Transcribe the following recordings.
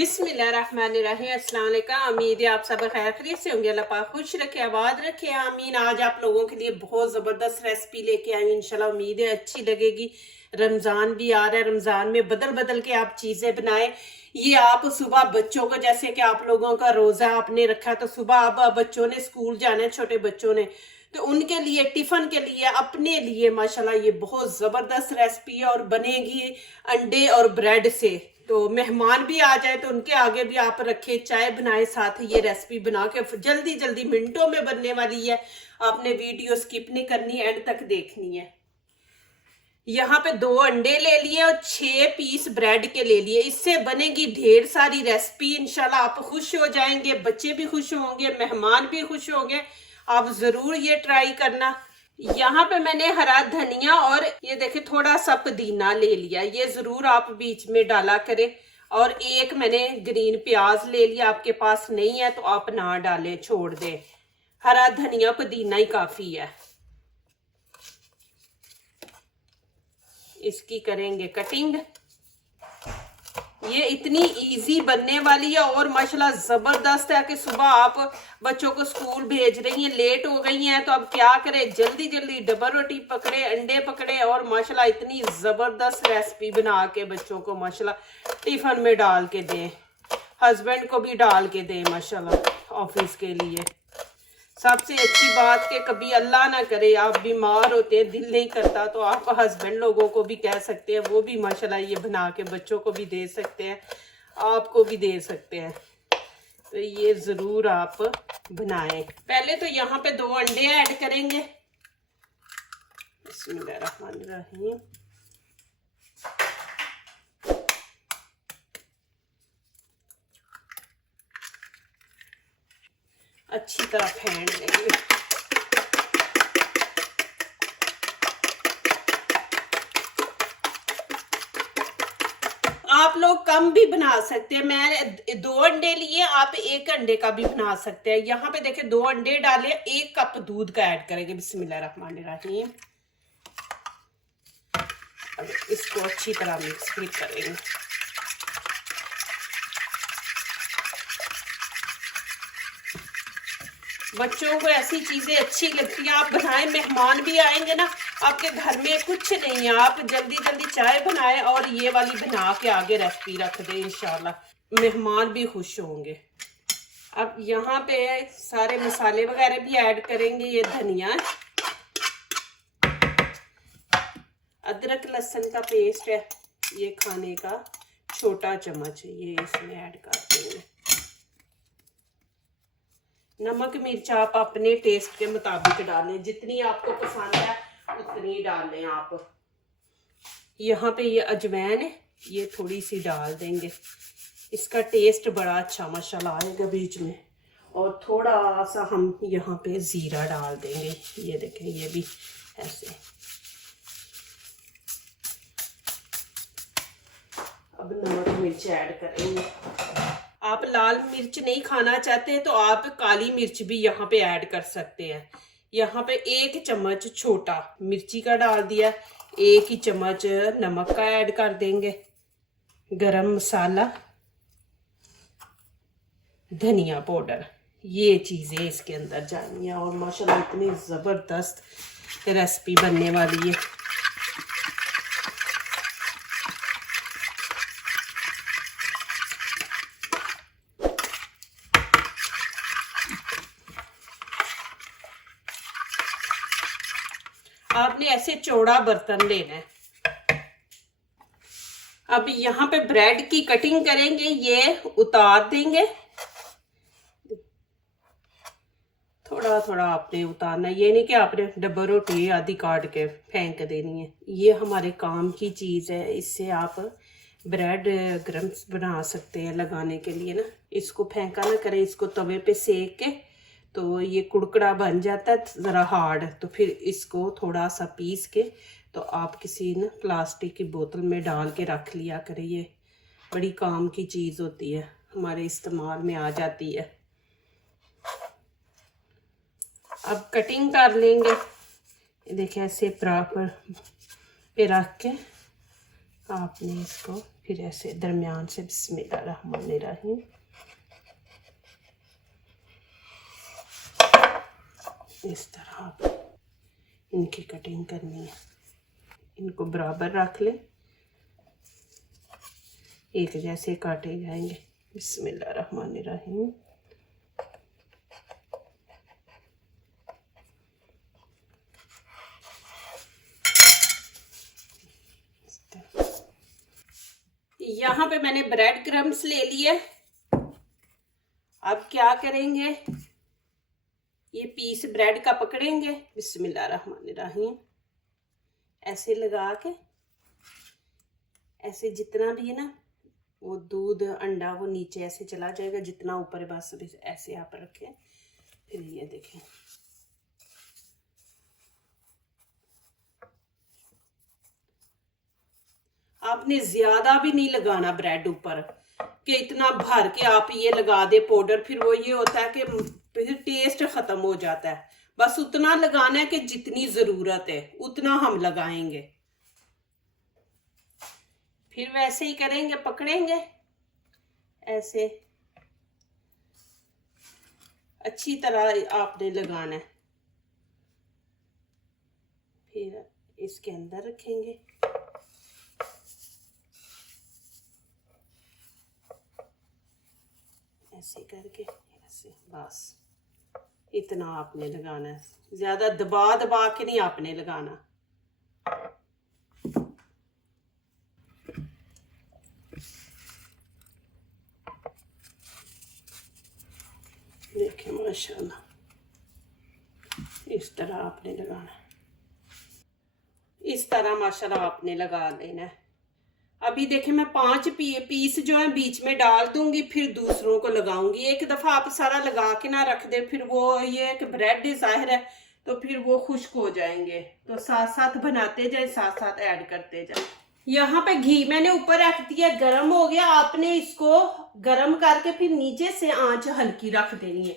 बिस्मिल्लाहिर्रहमानिर्रहीम। अस्सलाम वालेकुम। उम्मीद है आप सब खैर खैरियत से होंगे। अल्लाह पाक खुश रखे, आबाद रखे, आमीन। आज आप लोगों के लिए बहुत ज़बरदस्त रेसिपी लेके आई हूँ। इंशाल्लाह उम्मीद है अच्छी लगेगी। रमज़ान भी आ रहा है, रमज़ान में बदल बदल के आप चीज़ें बनाएं। ये आप सुबह बच्चों को, जैसे कि आप लोगों का रोज़ा आपने रखा है, तो सुबह आप बच्चों ने स्कूल जाना है, छोटे बच्चों ने, तो उनके लिए टिफ़िन के लिए, अपने लिए माशाल्लाह ये बहुत ज़बरदस्त रेसिपी है और बनेगी अंडे और ब्रेड से। तो मेहमान भी आ जाए तो उनके आगे भी आप रखे, चाय बनाए, साथ ये रेसिपी बना के जल्दी जल्दी मिनटों में बनने वाली है। आपने वीडियो स्किप नहीं करनी, एंड तक देखनी है। यहाँ पे 2 अंडे ले लिए और 6 पीस ब्रेड के ले लिए। इससे बनेगी ढेर सारी रेसिपी। इंशाल्लाह आप खुश हो जाएंगे, बच्चे भी खुश होंगे, मेहमान भी खुश होंगे। आप जरूर ये ट्राई करना। यहाँ पे मैंने हरा धनिया और ये देखिए थोड़ा सा पुदीना ले लिया, ये जरूर आप बीच में डाला करें। और एक मैंने ग्रीन प्याज ले लिया, आपके पास नहीं है तो आप ना डालें, छोड़ दें। हरा धनिया पुदीना ही काफी है। इसकी करेंगे कटिंग। ये इतनी इजी बनने वाली है और माशाल्लाह जबरदस्त है कि सुबह आप बच्चों को स्कूल भेज रही हैं, लेट हो गई हैं, तो अब क्या करें, जल्दी जल्दी डबल रोटी पकड़े, अंडे पकड़े और माशाल्लाह इतनी जबरदस्त रेसिपी बना के बच्चों को माशाल्लाह टिफिन में डाल के दें, हस्बैंड को भी डाल के दें माशाल्लाह ऑफिस के लिए। सबसे अच्छी बात कि कभी अल्लाह ना करे आप बीमार होते हैं, दिल नहीं करता, तो आप हस्बैंड लोगों को भी कह सकते हैं, वो भी माशाल्लाह ये बना के बच्चों को भी दे सकते हैं, आपको भी दे सकते हैं। तो ये ज़रूर आप बनाएं। पहले तो यहाँ पे 2 अंडे ऐड करेंगे। बिस्मिल्लाहिर्रहमानिर्रहीम। अच्छी तरह फेंट लेंगे। आप लोग कम भी बना सकते हैं, मैं 2 अंडे लिए, आप 1 अंडे का भी बना सकते हैं। यहाँ पे देखें 2 अंडे डाले, 1 कप दूध का ऐड करेंगे। बिस्मिल्लाहिर्रहमानिर्रहीम। अब इसको अच्छी तरह मिक्स भी करेंगे। बच्चों को ऐसी चीजें अच्छी लगती हैं, आप बनाएं। मेहमान भी आएंगे ना, आपके घर में कुछ नहीं है, आप जल्दी जल्दी चाय बनाएं और ये वाली बना के आगे रेसिपी रख दें, इंशाल्लाह मेहमान भी खुश होंगे। अब यहाँ पे सारे मसाले वगैरह भी ऐड करेंगे। ये धनिया, अदरक लहसुन का पेस्ट है, ये खाने का छोटा चम्मच है, ये इसमें ऐड कर देंगे। नमक मिर्च आप अपने टेस्ट के मुताबिक डालें, जितनी आपको पसंद है उतनी डालें आप। यहाँ पे ये अजवाइन है, ये थोड़ी सी डाल देंगे, इसका टेस्ट बड़ा अच्छा माशाल्लाह आएगा बीच में। और थोड़ा सा हम यहाँ पे ज़ीरा डाल देंगे, ये देखें, ये भी ऐसे। अब नमक मिर्च ऐड करेंगे। आप लाल मिर्च नहीं खाना चाहते हैं तो आप काली मिर्च भी यहाँ पे ऐड कर सकते हैं। यहाँ पे 1 चम्मच छोटा मिर्ची का डाल दिया, 1 ही चम्मच नमक का ऐड कर देंगे। गरम मसाला, धनिया पाउडर, ये चीज़ें इसके अंदर जानी है और माशाल्लाह इतनी ज़बरदस्त रेसिपी बनने वाली है। आपने ऐसे चौड़ा बर्तन लेना है। अब यहाँ पे ब्रेड की कटिंग करेंगे, ये उतार देंगे, थोड़ा थोड़ा आपने उतारना, ये नहीं कि आपने डब्बा रोटी आधी काट के फेंक देनी है। ये हमारे काम की चीज़ है, इससे आप ब्रेड क्रम्स बना सकते हैं लगाने के लिए ना। इसको फेंका ना करें, इसको तवे पे सेक के, तो ये कुड़कुड़ा बन जाता है ज़रा हार्ड, तो फिर इसको थोड़ा सा पीस के तो आप किसी ना प्लास्टिक की बोतल में डाल के रख लिया करें। ये बड़ी काम की चीज़ होती है, हमारे इस्तेमाल में आ जाती है। अब कटिंग कर लेंगे, देखिए ऐसे प्रॉपर पे रख के आपने इसको फिर ऐसे दरमियान से बिस्मिल्लाहिर्रहमानिर्रहीम इस तरह इनकी कटिंग करनी है। इनको बराबर रख ले, एक जैसे काटे जाएंगे। बिस्मिल्लाहिर्रहमानिर्रहीम। यहाँ पे मैंने ब्रेड क्रम्स ले लिए। अब क्या करेंगे, ये पीस ब्रेड का पकड़ेंगे, बिस्मिल्लाहिर्रहमानिर्रहीम ऐसे लगा के, ऐसे जितना भी है ना वो दूध अंडा वो नीचे ऐसे चला जाएगा, जितना ऊपर है बस ऐसे आप रखें। फिर ये देखें, आपने ज्यादा भी नहीं लगाना ब्रेड ऊपर कि इतना भर के आप ये लगा दे पाउडर, फिर वो ये होता है कि फिर टेस्ट खत्म हो जाता है। बस उतना लगाना है कि जितनी जरूरत है उतना हम लगाएंगे। फिर वैसे ही करेंगे, पकड़ेंगे ऐसे अच्छी तरह आपने लगाना है। फिर इसके अंदर रखेंगे, ऐसे करके ऐसे, बस इतना आपने लगाना है, ज्यादा दबा दबा के नहीं आपने लगाना। देखिए माशाल्लाह इस तरह आपने लगाना, इस तरह माशाल्लाह आपने लगा लेना है। अभी देखें मैं 5 पीस जो है बीच में डाल दूंगी, फिर दूसरों को लगाऊंगी। एक दफा आप सारा लगा के ना रख दे, फिर वो ये कि ब्रेड ज़ाहिर है तो फिर वो खुश्क हो जाएंगे। तो साथ साथ बनाते जाए, साथ साथ ऐड करते जाए। यहाँ पे घी मैंने ऊपर रख दिया, गर्म हो गया। आपने इसको गर्म करके फिर नीचे से आंच हल्की रख देनी है,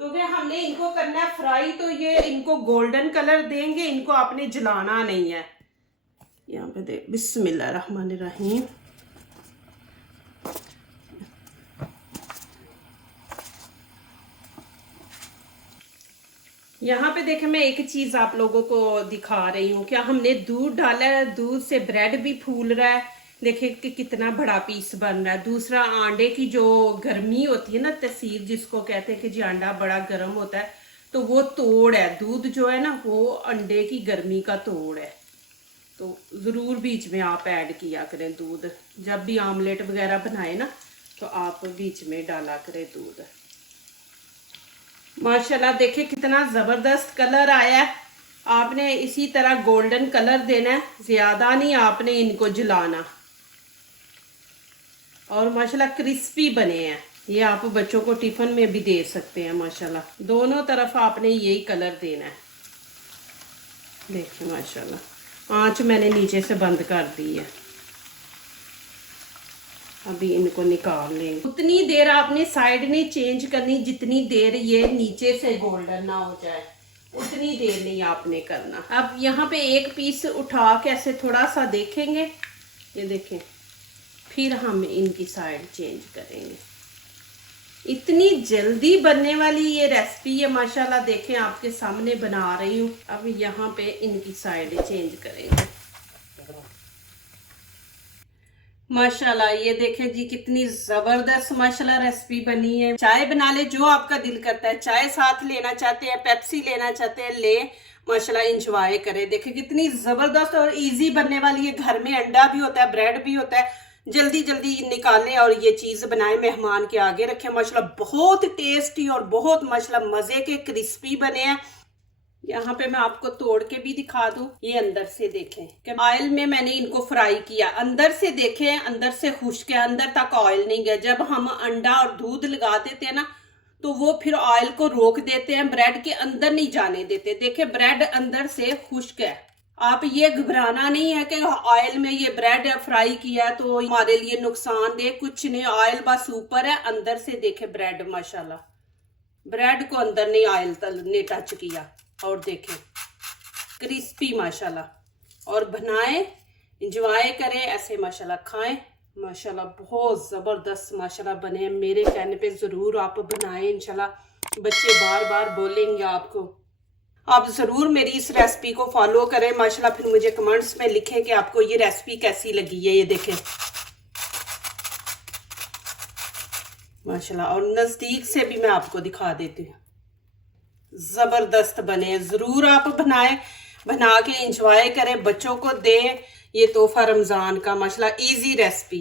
क्योंकि हमने इनको करना है फ्राई, तो ये इनको गोल्डन कलर देंगे, इनको आपने जलाना नहीं है। यहाँ पे देख, बिस्मिल्लाहिर्रहमानिर्रहीम। यहाँ पे देखें, मैं एक चीज आप लोगों को दिखा रही हूँ। क्या हमने दूध डाला है, दूध से ब्रेड भी फूल रहा है। देखें कि कितना बड़ा पीस बन रहा है। दूसरा, अंडे की जो गर्मी होती है ना, तसीर जिसको कहते हैं कि जी अंडा बड़ा गर्म होता है, तो वो तोड़ है। दूध जो है ना वो अंडे की गर्मी का तोड़ है। तो ज़रूर बीच में आप ऐड किया करें दूध। जब भी आमलेट वगैरह बनाए ना तो आप बीच में डाला करें दूध। माशाल्लाह देखिए कितना ज़बरदस्त कलर आया है। आपने इसी तरह गोल्डन कलर देना है, ज़्यादा नहीं आपने इनको जलाना। और माशाल्लाह क्रिस्पी बने हैं ये, आप बच्चों को टिफ़िन में भी दे सकते हैं। माशाल्लाह दोनों तरफ आपने यही कलर देना है। देखिए माशाल्लाह आंच मैंने नीचे से बंद कर दी है। अभी इनको निकाल लेंगे। उतनी देर आपने साइड नहीं चेंज करनी जितनी देर ये नीचे से गोल्डन ना हो जाए, उतनी देर नहीं आपने करना। अब यहाँ पे एक पीस उठा के ऐसे थोड़ा सा देखेंगे, ये देखें, फिर हम इनकी साइड चेंज करेंगे। इतनी जल्दी बनने वाली ये रेसिपी है माशाल्लाह। देखें आपके सामने बना रही हूँ। अब यहाँ पे इनकी साइड चेंज करेंगे। माशाल्लाह ये देखें जी कितनी जबरदस्त माशाल्लाह रेसिपी बनी है। चाय बना ले, जो आपका दिल करता है, चाय साथ लेना चाहते हैं, पेप्सी लेना चाहते हैं, ले माशाल्लाह इंजॉय करें। देखें कितनी जबरदस्त और इजी बनने वाली है। घर में अंडा भी होता है, ब्रेड भी होता है, जल्दी जल्दी निकालें और ये चीज़ बनाएं, मेहमान के आगे रखें। माशाल्लाह बहुत टेस्टी और बहुत माशाल्लाह मज़े के क्रिस्पी बने हैं। यहाँ पे मैं आपको तोड़ के भी दिखा दूं। ये अंदर से देखें कि ऑयल में मैंने इनको फ्राई किया। अंदर से देखें, अंदर से खुश्क है, अंदर तक ऑयल नहीं गया। जब हम अंडा और दूध लगा देते हैं ना तो वो फिर ऑयल को रोक देते हैं, ब्रेड के अंदर नहीं जाने देते। देखें ब्रेड अंदर से खुश्क है। आप ये घबराना नहीं है कि ऑयल में ये ब्रेड फ्राई किया तो हमारे लिए नुकसान दे, कुछ नहीं। ऑयल बस ऊपर है, अंदर से देखे ब्रेड माशाल्लाह, ब्रेड को अंदर नहीं ऑयल ने टच किया। और देखें क्रिस्पी माशाल्लाह। और बनाएं, इंजॉय करें ऐसे माशाल्लाह, खाएं माशाल्लाह बहुत ज़बरदस्त माशाल्लाह बने हैं। मेरे कहने पे ज़रूर आप बनाएं, इंशाल्लाह बच्चे बार बार बोलेंगे आपको। आप ज़रूर मेरी इस रेसिपी को फॉलो करें माशाल्लाह, फिर मुझे कमेंट्स में लिखें कि आपको ये रेसिपी कैसी लगी है। ये देखें माशाल्लाह, और नज़दीक से भी मैं आपको दिखा देती हूँ, ज़बरदस्त बने। ज़रूर आप बनाएं, बना के इंजॉय करें, बच्चों को दें। ये तोहफा रमज़ान का माशाल्लाह इजी रेसिपी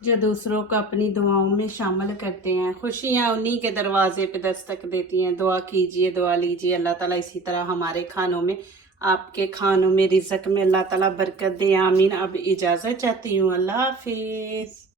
जो दूसरों को अपनी दुआओं में शामिल करते हैं, खुशियाँ उन्हीं के दरवाजे पे दस्तक देती हैं। दुआ कीजिए, दुआ लीजिए, अल्लाह ताला इसी तरह हमारे खानों में, आपके खानों में, रिज़्क में अल्लाह ताला बरकत दे। आमीन। अब इजाज़त चाहती हूँ, अल्लाह हाफिज़।